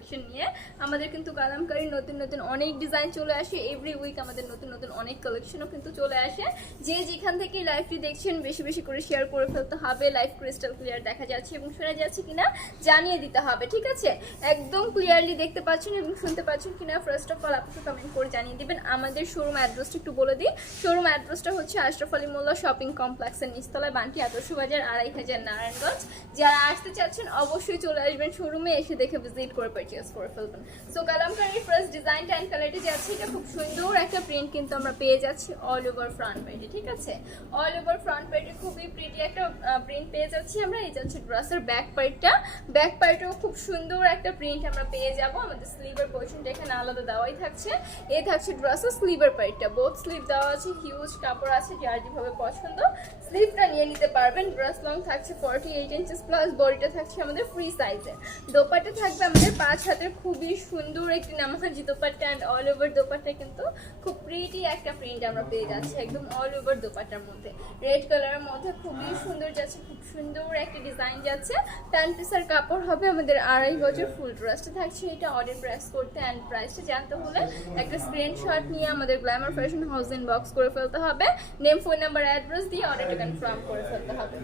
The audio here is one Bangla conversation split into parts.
কালেকশন নিয়ে আমাদের কিন্তু কালামকারী নতুন নতুন অনেক ডিজাইন চলে আসে। এভরি উইক আমাদের নতুন নতুন অনেক কালেকশনও কিন্তু চলে আসে। যে যেখান থেকে লাইভটি দেখছেন, বেশি বেশি করে শেয়ার করে ফেলতে হবে। লাইভ ক্রিস্টাল ক্লিয়ার দেখা যাচ্ছে এবং শোনা যাচ্ছে কিনা জানিয়ে দিতে হবে, ঠিক আছে? একদম ক্লিয়ারলি দেখতে পাচ্ছেন এবং শুনতে পাচ্ছেন কিনা? ফার্স্ট অফ অল আপনাকে কমেন্ট করে জানিয়ে দিবেন। আমাদের শোরুম অ্যাড্রেসটা একটু বলে দিই। শোরুম অ্যাড্রেসটা হচ্ছে আশরাফ আলী মোল্লা শপিং কমপ্লেক্সের নিচতলায় বান্টি আদর্শ বাজার আড়াই হাজার নারায়ণগঞ্জ। যারা আসতে চাচ্ছেন, অবশ্যই চলে আসবেন শোরুমে এসে দেখে ভিজিট করে পারচেস করে ফেলবেন সো কালামকারী ফার্স্ট ডিজাইনটা অ্যান্ড কালারটি যাচ্ছে এটা খুব সুন্দর একটা প্রিন্ট কিন্তু আমরা পেয়ে যাচ্ছি অল ওভার ফ্রন্ট পেজে ঠিক আছে? অল ওভার ফ্রন্ট পেজে খুবই প্রিটি একটা প্রিন্ট পেয়ে যাচ্ছি আমরা। এই যাচ্ছে ড্রেসের ব্যাক পার্টটা ব্যাক পার্টেও খুব সুন্দর একটা প্রিন্ট আমরা পেয়ে যাব। আমাদের স্লিভের পোর্শনটা এখানে আলাদা দেওয়াই থাকছে। এ থাকছে ড্রেসের স্লিভের পার্টটা বোথ স্লিভ দেওয়া আছে হিউজ কাপড় আছে, যার যেভাবে পছন্দ। স্লিভটা নিয়ে নিতে পারবেন। ড্রেস লং থাকছে ফর্টি এইট ইঞ্চেস প্লাস বডিটা থাকছে আমাদের ফ্রি সাইজের দোপাট্টা থাকবে আমাদের পাঁচ হাতের খুবই সুন্দর একটি নামাজি dupatta and all over dupatta কিন্তু খুব প্রিটি একটা প্রিন্ট আমরা পেয়ে যাচ্ছি একদম অল ওভার দোপাট্টার মধ্যে। রেড কালারের মধ্যে খুবই সুন্দর যাচ্ছে, খুব সুন্দর একটা ডিজাইন যাচ্ছে। প্যান্ট পিসের কাপড় হবে আমাদের আড়াই বছর ফুল ড্রেসটা থাকছে। এটা অর্ডার প্রেস করতে অ্যান্ড প্রাইসটা জানতে হলে একটা স্ক্রিনশট নিয়ে আমাদের glamour fashion house inbox করে ফেলতে হবে। নেম ফোন নাম্বার অ্যাড্রেস দিয়ে অর্ডারটা কনফার্ম করে ফেলতে হবে।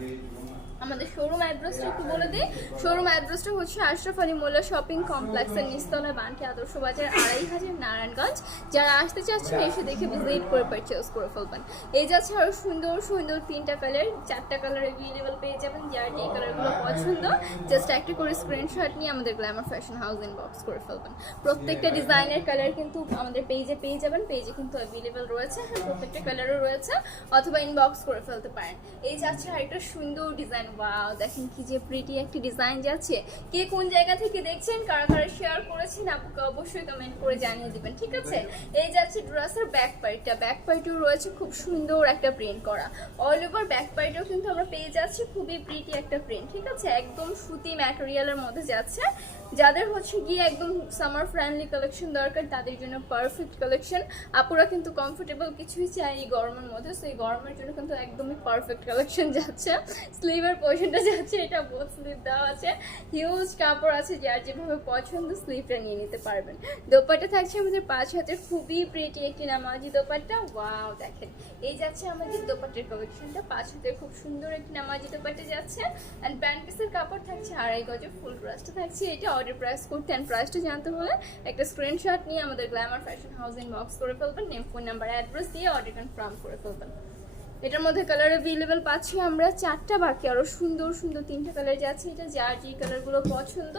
আমাদের শোরুম অ্যাড্রেসটা একটু বলে দিই। শোরুম অ্যাড্রেসটা হচ্ছে আশরাফ আলী মোল্লা শপিং কমপ্লেক্সের নিচতলা বান্টি আদর্শ বাজার, আড়াই হাজার নারায়ণগঞ্জ। যারা আসতে চাচ্ছেন, এসে দেখে ভিজিট করে পারচেস করে ফেলবেন। এই যাচ্ছে আরও সুন্দর সুন্দর তিনটা কালার চারটা কালার অ্যাভেলেবল পেয়ে যাবেন, যার যে কালারগুলো পছন্দ জাস্ট একটা করে স্ক্রিনশট নিয়ে আমাদের গ্ল্যামার ফ্যাশন হাউস ইনবক্স করে ফেলবেন। প্রত্যেকটা ডিজাইনের কালার কিন্তু আমাদের পেজে পেয়ে যাবেন। পেজে কিন্তু অ্যাভেলেবল রয়েছে হ্যাঁ প্রত্যেকটা কালারও রয়েছে, অথবা ইনবক্স করে ফেলতে পারেন। এই যাচ্ছে আরেকটা সুন্দর ডিজাইন ওয়াও দেখেন কি যে প্রিটি একটি ডিজাইন যাচ্ছে। কে কোন জায়গা থেকে দেখছেন কারা কারা শেয়ার করেছেন আপুকে অবশ্যই কমেন্ট করে জানিয়ে দিবেন ঠিক আছে? এই যাচ্ছে ড্রেসের ব্যাক পার্টটা ব্যাক পার্টেও রয়েছে খুব সুন্দর একটা প্রিন্ট করা। অল ওভার ব্যাক পার্টেও কিন্তু আমরা পেয়ে যাচ্ছি খুবই প্রিটি একটা প্রিন্ট ঠিক আছে? একদম সুতি ম্যাটেরিয়ালের মধ্যে যাচ্ছে। যাদের হচ্ছে গিয়ে একদম সামার ফ্রেন্ডলি কালেকশন দরকার তাদের জন্য পারফেক্ট কালেকশন আপুরা কিন্তু কমফোর্টেবল কিছুই চাই এই গরমের মধ্যে সেই গরমের জন্য কিন্তু একদমই পারফেক্ট কালেকশন যাচ্ছে। স্লিভের পোর্শনটা যাচ্ছে, এটা বোথ স্লিভ দেওয়া আছে। হিউজ কাপড় আছে, যার যেভাবে পছন্দ স্লিভটা নিয়ে নিতে পারবেন। দোপাট্টা থাকছে আমাদের পাঁচ হাতের, খুবই প্রিটি একটি নামাজি দোপাট্টা। ওয়াও দেখেন, এই যাচ্ছে আমাদের দোপাট্টার কালেকশনটা পাঁচ হাতের খুব সুন্দর একটি নামাজি দোপাট্টা যাচ্ছে। অ্যান্ড প্যান্ট পিসের কাপড় থাকছে, আড়াই গজে ফুল ড্রেসটা থাকছে। এটা অর্ডার প্রাইস করতে অ্যান্ড প্রাইসটা জানতে হলে একটা স্ক্রিনশট নিয়ে আমাদের গ্ল্যামার ফ্যাশন হাউস বক্স করে ফেলবেন নেম ফোন নাম্বার অ্যাড্রেস দিয়ে অর্ডার কনফার্ম করে ফেলবেন। এটার মধ্যে কালার অ্যাভেলেবেল পাচ্ছি আমরা চারটা বাকি, আরও সুন্দর সুন্দর তিনটা কালার যাচ্ছে এটা যার যে কালারগুলো পছন্দ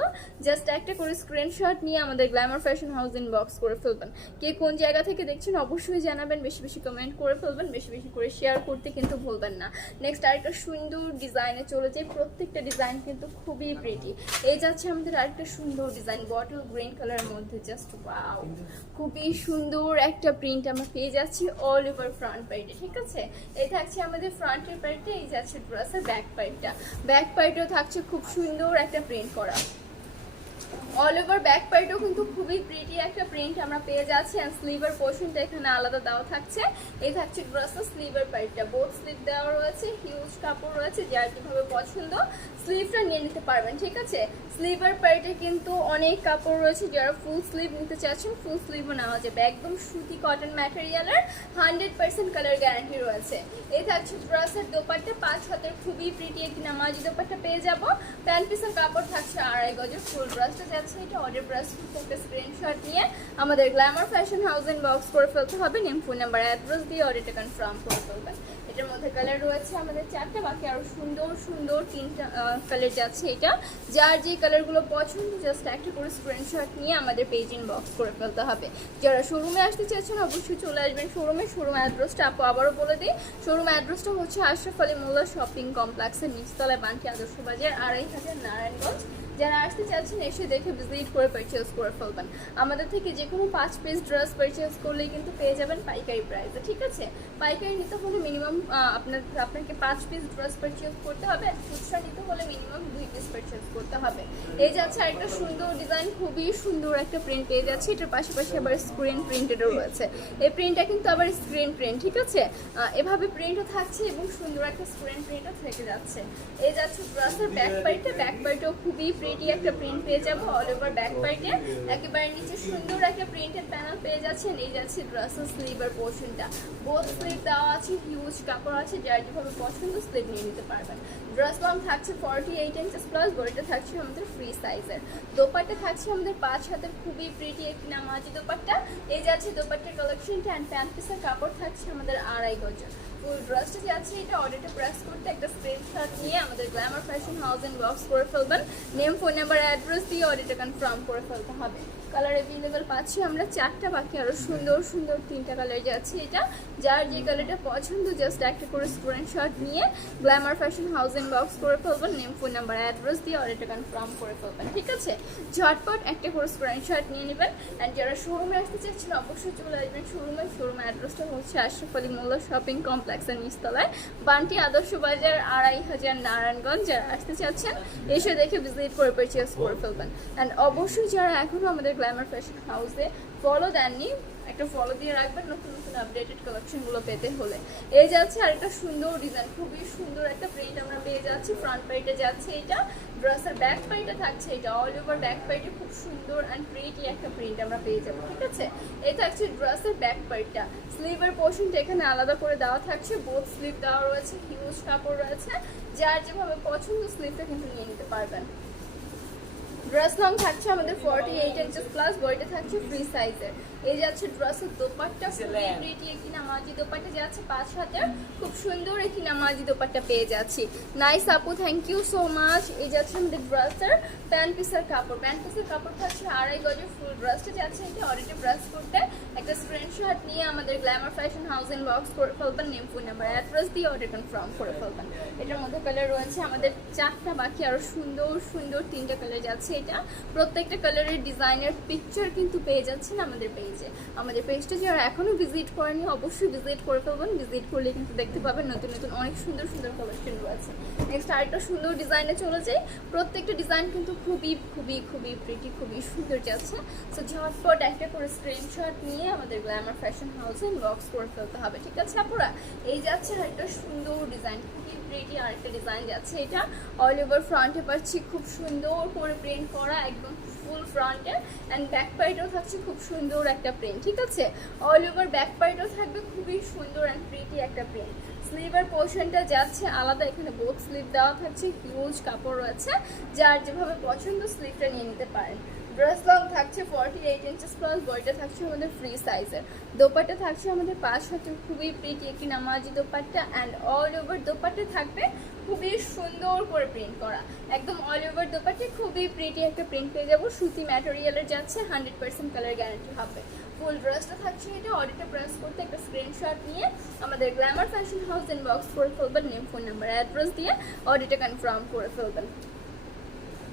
জাস্ট একটা করে স্ক্রিনশট নিয়ে আমাদের glamour fashion house inbox করে ফেলবেন। কে কোন জায়গা থেকে দেখছেন অবশ্যই জানাবেন, বেশি বেশি কমেন্ট করে ফেলবেন, বেশি বেশি করে শেয়ার করতে কিন্তু ভুলবেন না। নেক্সট আরেকটা সুন্দর ডিজাইনে চলে যায় প্রত্যেকটা ডিজাইন কিন্তু খুবই প্রিটি এই যাচ্ছে আমাদের আরেকটা সুন্দর ডিজাইন বটল গ্রিন কালারের মধ্যে জাস্ট ওয়াও খুবই সুন্দর একটা প্রিন্ট আমরা পেয়ে যাচ্ছি অল ওভার ফ্রন্ট পাইটে ঠিক আছে? এই থাকছে আমাদের ফ্রন্টের পার্টটা এই যাচ্ছে ব্যাক পার্টটা ব্যাক পার্টও থাকছে খুব সুন্দর একটা প্রিন্ট করা। অল ওভার ব্যাক পার্টেও কিন্তু খুবই প্রিটি একটা প্রিন্ট আমরা পেয়ে যাচ্ছি আর স্লিভের পোর্শনটা এখানে আলাদা দেওয়া থাকছে। এই থাকছে ড্রেসের স্লিভের পার্টটা বোথ স্লিভ দেওয়া রয়েছে হিউজ কাপড় রয়েছে, যার যেভাবে পছন্দ স্লিভটা নিয়ে নিতে পারবেন, ঠিক আছে? স্লিভের পার্টে কিন্তু অনেক কাপড় রয়েছে, যারা ফুল স্লিভ নিতে চাচ্ছেন ফুল স্লিভও নেওয়া যাবে। একদম সুতি কটন ম্যাটেরিয়ালের হান্ড্রেড পার্সেন্ট কালার গ্যারান্টি রয়েছে। এই থাকছে ড্রেসের দোপাট্টা। পাঁচ হাতের খুবই প্রিটি একটি নামাজি দোপাট্টা পেয়ে যাব। প্যান্ট পিসের কাপড় থাকছে আড়াই গজের ফুল ড্রেসটা যাচ্ছে এটা অর্ডার প্রাইস একটা স্ক্রিনশট নিয়ে। আমাদের গ্ল্যামার ফ্যাশন হাউস বক্স করে ফেলতে হবে। নেম ফোন নাম্বার অ্যাড্রেস দিয়ে অর্ডারটা কনফার্ম করে ফেলবেন। এটার মধ্যে কালার রয়েছে আমাদের চারটা, বাকি আরও সুন্দর সুন্দর তিনটা কালার যাচ্ছে এটা। যার যে কালারগুলো পছন্দ জাস্ট একটা করে স্ক্রিনশট নিয়ে আমাদের পেজ ইন বক্স করে ফেলতে হবে। যারা শোরুমে আসতে চাচ্ছেন, অবশ্যই চলে আসবেন শোরুমে শোরুম অ্যাড্রেসটা আপু আবারও বলে দিই। শোরুম অ্যাড্রেসটা হচ্ছে আশরাফ আলী মোল্লা শপিং কমপ্লেক্সের নিচতলায় বান্টি আদর্শ বাজার, আড়াই হাজার নারায়ণগঞ্জ। যারা আসতে চাচ্ছেন, এসে দেখে ভিজিট করে পারচেস করে ফেলবেন। আমাদের থেকে যে কোনো পাঁচ পিস ড্রেস পারচেস করলেই কিন্তু পেয়ে যাবেন পাইকারি প্রাইসে ঠিক আছে? পাইকারি নিতে হলে মিনিমাম আপনার, আপনাকে পাঁচ পিস ড্রেস পারচেস করতে হবে খুচরা নিতে হলে মিনিমাম দুই পিস পারচেস করতে হবে। এই যাচ্ছে একটা সুন্দর ডিজাইন খুবই সুন্দর একটা প্রিন্ট পেয়ে যাচ্ছে। এটার পাশাপাশি আবার স্ক্রিন প্রিন্টেডও রয়েছে। এই প্রিন্টটা কিন্তু আবার স্ক্রিন প্রিন্ট ঠিক আছে? এভাবে প্রিন্টও থাকছে এবং সুন্দর একটা স্ক্রিন প্রিন্টও থেকে যাচ্ছে। এই যাচ্ছে ড্রেসের ব্যাক পার্টটা ব্যাক পার্টও খুবই প্রিটি একটা প্রিন্ট পেয়ে যাব অল ওভার ব্যাক পার্টে একেবারে নিচে সুন্দর একটা প্রিন্টের প্যানেল পেয়ে যাচ্ছে এই যাচ্ছে ড্রেসের স্লিভের পোর্শনটা বোথ স্লিভ দেওয়া আছে হিউজ কাপড় আছে, যার যেভাবে পছন্দ স্লিভ নিয়ে নিতে পারবেন। ড্রেস লং থাকছে ফর্টি এইট ইঞ্চেস প্লাস বডিটা থাকছে আমাদের ফ্রি সাইজের দোপাট্টা থাকছে আমাদের পাঁচ হাতের, খুবই প্রিটি একটি নামাজি দোপাট্টা। এই যাচ্ছে দোপাট্টার কালেকশনটা অ্যান্ড প্যান্ট পিসের কাপড় থাকছে আমাদের আড়াই গজের। ফুল ড্রেসটা যাচ্ছে এটা অর্ডারটা প্রেস করতে একটা স্ক্রিনশট নিয়ে আমাদের glamour fashion house inbox করে ফেলবেন। নেম ফোন নাম্বার অ্যাড্রেস দিয়ে অর্ডারটা কনফার্ম করে ফেলতে হবে। কালার অ্যাভেলেবেল পাচ্ছি। আমরা চারটা বাকি আরও সুন্দর সুন্দর তিনটা কালার যাচ্ছে এটা যার যে কালারটা পছন্দ জাস্ট একটা করে স্ক্রিনশট নিয়ে গ্ল্যামার ফ্যাশন হাউস বক্স করে ফেলবেন নেম ফোন নাম্বার অ্যাড্রেস দিয়ে অর্ডারটা কনফার্ম করে ফেলবেন, ঠিক আছে? ঝটপট একটা করে স্ক্রিনশট নিয়ে নেবেন অ্যান্ড যারা শোরুমে আসতে চাচ্ছেন, অবশ্যই চলে আসবেন শোরুমে শোরুমের অ্যাড্রেসটা হচ্ছে আশরাফ আলী মোল্লা শপিং কমপ্লেক্সের নিচতলায়, বান্টি আদর্শ বাজার, আড়াই হাজার নারায়ণগঞ্জ। যারা আসতে চাচ্ছেন, এসে দেখে ভিজিট করে পারচেস করে ফেলবেন। অ্যান্ড অবশ্যই যারা এখনও আমাদের গ্ল্যামার ফ্যাশন হাউসে ফলো দেননি। একটা ফলো দিয়ে রাখবেন, নতুন নতুন আপডেটেড কালেকশনগুলো পেতে হলে। এই যাচ্ছে আর একটা সুন্দর ডিজাইন খুবই সুন্দর একটা প্রিন্ট আমরা পেয়ে যাচ্ছি। ফ্রন্ট পাইটে যাচ্ছে এটা ড্রেসের ব্যাক পাইটে থাকছে এটা। অল ওভার ব্যাক পাইটে খুব সুন্দর অ্যান্ড প্রিটি একটা প্রিন্ট আমরা পেয়ে যাব, ঠিক আছে? এই থাকছে ড্রেসের ব্যাক পাইটটা স্লিভের পোর্শনটা এখানে আলাদা করে দেওয়া থাকছে। বোথ স্লিভ দেওয়া রয়েছে হিউজ কাপড় রয়েছে। যার যেভাবে পছন্দ স্লিভটা কিন্তু নিয়ে নিতে পারবেন। ড্রেস লং থাকছে আমাদের ফর্টি এইট ইঞ্চেস প্লাস বডিটা থাকছে ফ্রি সাইজের এই যাচ্ছে ড্রেসের দোপাট্টা প্রিটি একটি নামাজি দোপাট্টা যাচ্ছে পাঁচ হাজার খুব সুন্দর একটি নামাজি দোপাট্টা পেয়ে যাচ্ছি। নাইস আপু থ্যাংক ইউ সো মাচ এই যাচ্ছে আমাদের ড্রেসের প্যান্ট পিসের কাপড়। প্যান্ট পিসের কাপড় থাকছে আড়াই গজের ফুল ড্রেসটা যাচ্ছে এটা অডিটে ব্রাশ করতে। একটা স্ক্রিনশট নিয়ে আমাদের glamour fashion house inbox করে ফেলবেন নেম ফোন নাম্বার অ্যাড্রেস দিয়ে অর্ডার কনফার্ম করে ফেলবেন। এটার মধ্যে কালার রয়েছে আমাদের চারটা বাকি আরও সুন্দর সুন্দর তিনটা কালার যাচ্ছে এটা। প্রত্যেকটা কালারের ডিজাইনের পিকচার কিন্তু পেয়ে যাচ্ছেন আমাদের পেজে আমাদের পেজটা যারা এখনও ভিজিট করেনি, অবশ্যই ভিজিট করে ফেলবেন। ভিজিট করলে কিন্তু দেখতে পাবেন নতুন নতুন অনেক সুন্দর সুন্দর কালেকশন রয়েছে। নেক্সট আরেকটা সুন্দর ডিজাইনে চলে যাই। প্রত্যেকটা ডিজাইন কিন্তু খুবই খুবই খুবই প্রিটি খুবই সুন্দর যাচ্ছে। সো ঝটপট একটা করে স্ক্রিনশট নিয়ে আমাদের গ্ল্যামার ফ্যাশন হাউসে বক্স করে ফেলতে হবে, ঠিক আছে আপুরা? এই যাচ্ছে আরেকটা সুন্দর ডিজাইন খুবই প্রিটি আরেকটা ডিজাইন যাচ্ছে এটা। অল ওভার ফ্রন্টে পাচ্ছি খুব সুন্দর করে প্রিন্ট করা, একদম ফুল ফ্রন্টে অ্যান্ড ব্যাক পাইটও থাকছে খুব সুন্দর একটা প্রিন্ট ঠিক আছে? অল ওভার ব্যাক পাইটও থাকবে, খুবই সুন্দর অ্যান্ড প্রিটি একটা প্রিন্ট স্লিভার পোর্শনটা যাচ্ছে আলাদা, এখানে বোথ স্লিভ দেওয়া থাকছে হিউজ কাপড় রয়েছে, যার যেভাবে পছন্দ স্লিভটা নিয়ে নিতে পারেন। ড্রেস লং থাকছে ফর্টি এইট ইঞ্চেস প্লাস বইটা থাকছে আমাদের ফ্রি সাইজের দোপাট্টা থাকছে আমাদের পাঁচ হাতের, খুবই প্রিটি একটি নামাজি dupatta and all over dupatta থাকবে খুবই সুন্দর করে প্রিন্ট করা। একদম অল ওভার দোপাট্টে, খুবই প্রিটি একটা প্রিন্ট পেয়ে যাব। সুতি ম্যাটেরিয়ালের যাচ্ছে হান্ড্রেড পার্সেন্ট কালার গ্যারান্টি হবে। ফুল ড্রেসটা থাকছে এটা অডিটে প্রেস করতে একটা স্ক্রিনশট নিয়ে আমাদের গ্ল্যামার ফ্যাশন হাউস ইনবক্স করে ফেলবেন নেম ফোন নাম্বার অ্যাড্রেস দিয়ে অডিটে কনফার্ম করে ফেলবেন।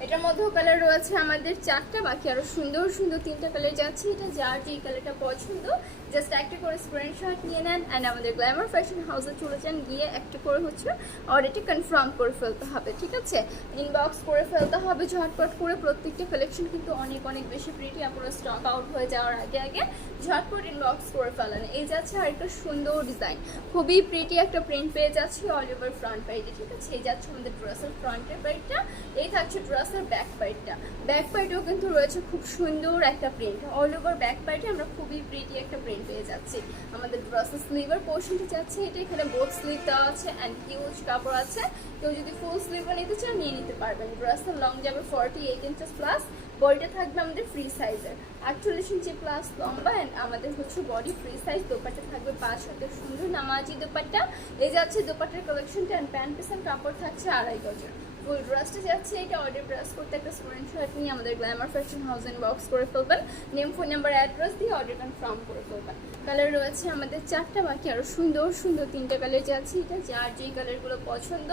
এটার মধ্যেও কালার রয়েছে আমাদের চারটা, বাকি আরও সুন্দর সুন্দর তিনটা কালার যাচ্ছে। এটা যার যে কালারটা পছন্দ জাস্ট একটা করে স্ক্রিনশট নিয়ে নেন অ্যান্ড আমাদের গ্ল্যামার ফ্যাশন হাউসে চলে যান। গিয়ে একটা করে হচ্ছে অর্ডারটি কনফার্ম করে ফেলতে হবে, ঠিক আছে? ইনবক্স করে ফেলতে হবে, ঝটপট করে। প্রত্যেকটা কালেকশন কিন্তু অনেক অনেক বেশি প্রিটি আপনারা স্টক আউট হয়ে যাওয়ার আগে আগে ঝটপট ইনবক্স করে ফেলেন। এই যাচ্ছে আরেকটা সুন্দর ডিজাইন খুবই প্রিটি একটা প্রিন্ট পেয়ে যাচ্ছে অল ওভার ফ্রন্ট পাইটে ঠিক আছে? এই যাচ্ছে আমাদের ড্রেসের ফ্রন্টের পাইটটা এই থাকছে ড্রেসের ব্যাক পাইটটা ব্যাক পাইটেও কিন্তু রয়েছে খুব সুন্দর একটা প্রিন্ট অল ওভার ব্যাক পাইটে আমরা খুবই প্রিটি একটা প্রিন্ট পেয়ে যাচ্ছি। আমাদের ড্রেসের স্লিভের পোর্শনটা যাচ্ছে, এটা এখানে বোথ স্লিভ দেওয়া আছে অ্যান্ড হিউজ কাপড় আছে। কেউ যদি ফুল স্লিভও নিতে চান, নিয়ে নিতে পারবেন। ড্রেসের লং যাবে ফর্টি এইট ইঞ্চেস প্লাস বডিটা থাকবে আমাদের ফ্রি সাইজের আটচল্লিশ ইঞ্চি প্লাস লম্বা অ্যান্ড আমাদের হচ্ছে বডি ফ্রি সাইজ দোপাট্টা থাকবে পাঁচ হাতে সুন্দর নামাজি দোপাট্টা। এই যাচ্ছে দোপাট্টার কালেকশনটা অ্যান্ড প্যান্ট পিসেন্ট কাপড় থাকছে আড়াই গজের। ফুল ড্রেসটা যাচ্ছে, এটা অর্ডার ড্রেস করতে একটা স্টুডেন্ট শার্ট নিয়ে আমাদের glamour fashion house inbox করে ফেলবেন নেম ফোন নাম্বার অ্যাড্রেস দিয়ে অর্ডার কনফার্ম করে ফেলবেন। কালার রয়েছে, আমাদের চারটা বাকি আরও সুন্দর সুন্দর তিনটা কালার যাচ্ছে এটা যার যেই কালারগুলো পছন্দ।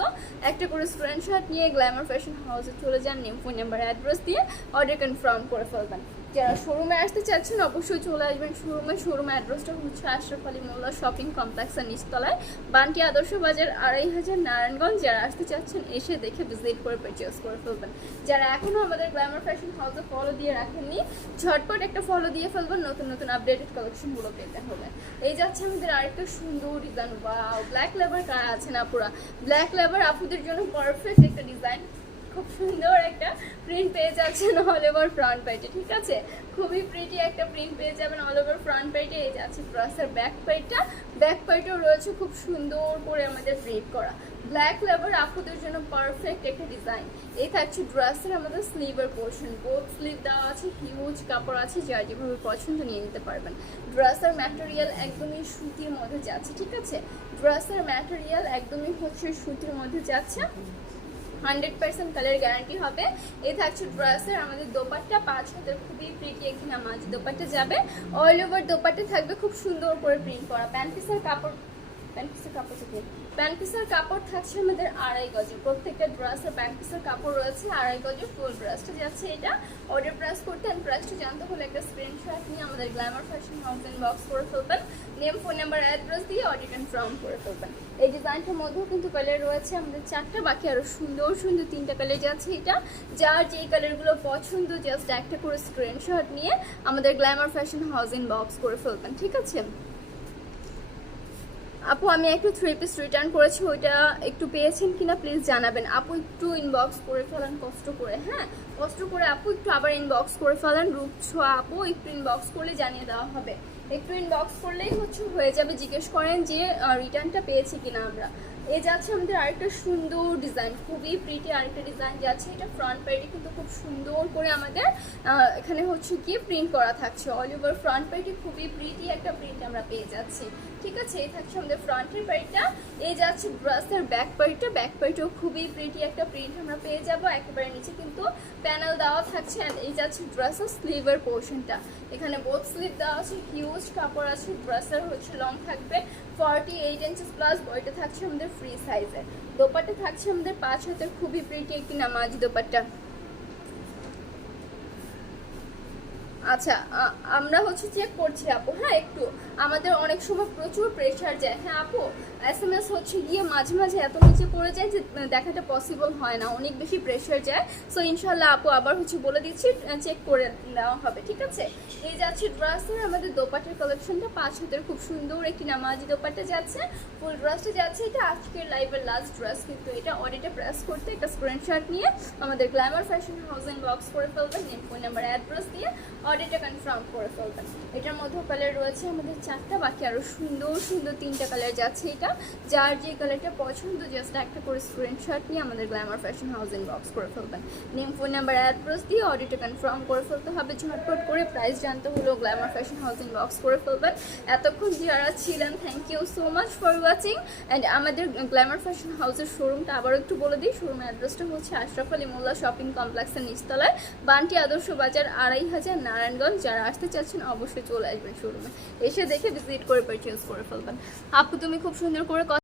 একটা করে স্ক্রিনশট নিয়ে গ্ল্যামার ফ্যাশন হাউসে চলে যান নেম ফোন নাম্বার অ্যাড্রেস দিয়ে অর্ডার কনফার্ম করে ফেলবেন। যারা শোরুমে আসতে চাচ্ছেন, অবশ্যই চলে আসবেন শোরুমে শোরুম অ্যাড্রেসটা হচ্ছে আশরাফ আলী মোল্লা শপিং কমপ্লেক্সের নিচতলায়, বান্টি আদর্শ বাজার, আড়াই হাজার নারায়ণগঞ্জ। যারা আসতে চাচ্ছেন, এসে দেখে ভিজিট করে পারচেস করে ফেলবেন। যারা এখনও আমাদের গ্ল্যামার ফ্যাশন হাউসে ফলো দিয়ে রাখেননি, ঝটপট একটা ফলো দিয়ে ফেলবেন। নতুন নতুন আপডেটেড কালেকশনগুলো পেতে। এই যাচ্ছে আমাদের আরেকটা সুন্দর ডিজাইন বা ব্ল্যাক লেবার কারা আছে না পুরা ব্ল্যাক লেবার আপুদের জন্য পারফেক্ট একটা ডিজাইন খুব সুন্দর একটা প্রিন্ট পেয়ে যাচ্ছেন অল ওভার ফ্রন্ট পাইটে ঠিক আছে? খুবই প্রিটি একটা প্রিন্ট পেয়ে যাবেন অল ওভার ফ্রন্ট পাইটে এই যাচ্ছে ড্রেসের ব্যাক পাইটটা ব্যাক পাইটেও রয়েছে খুব সুন্দর করে আমাদের প্রিন্ট করা। ব্ল্যাক লেভার আপুদের জন্য পারফেক্ট একটা ডিজাইন এই থাকছে ড্রেসের আমাদের স্লিভের পোর্শন বোথ স্লিভ দেওয়া আছে হিউজ কাপড় আছে যার যেভাবে পছন্দ নিয়ে নিতে পারবেন। ড্রেসের ম্যাটেরিয়াল একদমই সুতির মধ্যে যাচ্ছে, ঠিক আছে? ড্রেসের ম্যাটেরিয়াল একদমই হচ্ছে সুতির মধ্যে যাচ্ছে। হান্ড্রেড পার্সেন্ট কালার গ্যারান্টি হবে। এ থাকছে ড্রেসের আমাদের দোপাট্টা পাঁচ হাজার খুবই প্রিটি একটি নামাজ। দোপাট্টা যাবে। অল ওভার দোপাট্টা থাকবে, খুব সুন্দর করে প্রিন্ট করা। প্যান্ট পিসের কাপড় প্যান্ট পিসের কাপড় থেকে। প্যান্ট পিসের কাপড় থাকছে আমাদের আড়াই গজের প্রত্যেকটা ড্রেসের প্যান্ট পিসের কাপড় রয়েছে, আড়াই গজের ফুল ড্রেসটা যাচ্ছে এটা অর্ডার প্রেস করতে অ্যান্ড প্রাইসটা জানতে হলে একটা স্ক্রিনশট নিয়ে আমাদের গ্ল্যামার ফ্যাশন হাউস বক্স করে ফেলবেন। নেম ফোন নাম্বার অ্যাড্রেস দিয়ে অর্ডার কনফার্ম করে ফেলবেন। এই ডিজাইনটার মধ্যেও কিন্তু কালার রয়েছে, আমাদের চারটা, বাকি আরও সুন্দর সুন্দর তিনটা কালার যাচ্ছে এটা। যার যেই কালারগুলো পছন্দ জাস্ট একটা করে স্ক্রিনশট নিয়ে আমাদের গ্ল্যামার ফ্যাশন হাউস বক্স করে ফেলবেন, ঠিক আছে? আপু, আমি একটু থ্রি পিস রিটার্ন করেছি, ওইটা একটু পেয়েছেন কিনা প্লিজ জানাবেন। আপু, একটু ইনবক্স করে ফেলেন, কষ্ট করে হ্যাঁ? কষ্ট করে আপু, একটু আবার ইনবক্স করে ফেলেন রূপ ছোঁয়া আপু, একটু ইনবক্স করলে জানিয়ে দেওয়া হবে। একটু ইনবক্স করলেই হচ্ছে হয়ে যাবে, জিজ্ঞেস করেন যে রিটার্নটা পেয়েছি কিনা আমরা। এ যাচ্ছে আমাদের আরেকটা সুন্দর ডিজাইন খুবই প্রিটি আরেকটা ডিজাইন যাচ্ছে। এটা ফ্রন্ট পাইটে কিন্তু খুব সুন্দর করে আমাদের এখানে হচ্ছে কি প্রিন্ট করা থাকছে। অল ওভার ফ্রন্ট পাইটে খুবই প্রিটি একটা প্রিন্ট আমরা পেয়ে যাচ্ছি। ঠিক আছে, এই থাকছে আমাদের ফ্রন্টের পাইটটা এই যাচ্ছে ড্রেসের ব্যাক পাইটটা ব্যাক পাইটেও খুবই প্রিটি একটা প্রিন্ট আমরা পেয়ে যাব। একেবারে নিচে কিন্তু প্যানেল দেওয়া থাকছে and এই যাচ্ছে ড্রেসের স্লিভের পোর্শনটা এখানে বোথ স্লিভ দেওয়া আছে হিউজ কাপড় আছে ড্রেসের হচ্ছে লং থাকবে। ফর্টি এইট ইঞ্চেস প্লাস বইটা থাকছে আমাদের ফ্রি সাইজের দোপাট্টা থাকছে আমাদের পাঁচ হাতের, খুবই প্রিটি একটি নামাজ দোপাট্টা। আচ্ছা আমরা হচ্ছে চেক করছি আপু। হ্যাঁ একটু। আমাদের অনেক সময় প্রচুর প্রেশার যায়। হ্যাঁ আপু? এস এম এস হচ্ছে গিয়ে মাঝে মাঝে এত নিচে পড়ে যায় যে দেখাটা পসিবল হয় না। অনেক বেশি প্রেশার যায়। সো ইনশাল্লাহ আপু আবার হচ্ছে বলে দিচ্ছি চেক করে নেওয়া হবে, ঠিক আছে? এই যাচ্ছে ড্রেসের আমাদের দোপাটের কালেকশনটা পাঁচ হাতের খুব সুন্দর একটি নামাজি দোপাট্টা যাচ্ছে। ফুল ড্রেসটা যাচ্ছে এটা, আজকের লাইভের লাস্ট ড্রেস কিন্তু এটা অডিটে প্রেস করতে একটা স্ক্রিনশট নিয়ে আমাদের গ্ল্যামার ফ্যাশন হাউস বক্স করে ফেলবেন নেম ফোন নাম্বার অ্যাড্রেস দিয়ে অডিটে কনফার্ম করে ফেলবেন। এটার মধ্যেও কালার রয়েছে আমাদের চারটা, বাকি আরও সুন্দর সুন্দর তিনটা কালার যাচ্ছে এটা। যার যে কালারটা পছন্দ জাস্ট একটা করে স্ক্রিনশট নিয়ে আমাদের glamour fashion house inbox করে ফেলবেন। নেম ফোন নাম্বার অ্যাড্রেস দিয়ে অডিটে কনফার্ম করে ফেলতে হবে। ঝটপট করে প্রাইস জানতে হলো glamour fashion house inbox করে ফেলবেন। এতক্ষণ যারা ছিলেন thank you so much for watching and আমাদের গ্ল্যামার ফ্যাশন হাউসের শোরুমটা আবারও একটু বলে দিই। শোরুম অ্যাড্রেসটা হচ্ছে আশরাফ আলী মোল্লা শপিং কমপ্লেক্সের নিচতলায়। বান্টি আদর্শ বাজার, আড়াই হাজার, নারায়ণগঞ্জ। যারা আসতে চাচ্ছেন, অবশ্যই চলে আসবেন শোরুমে এসে দেখে ভিজিট করে পারচেজ করে ফেলবেন। আপু, তুমি খুব সুন্দর করে কথা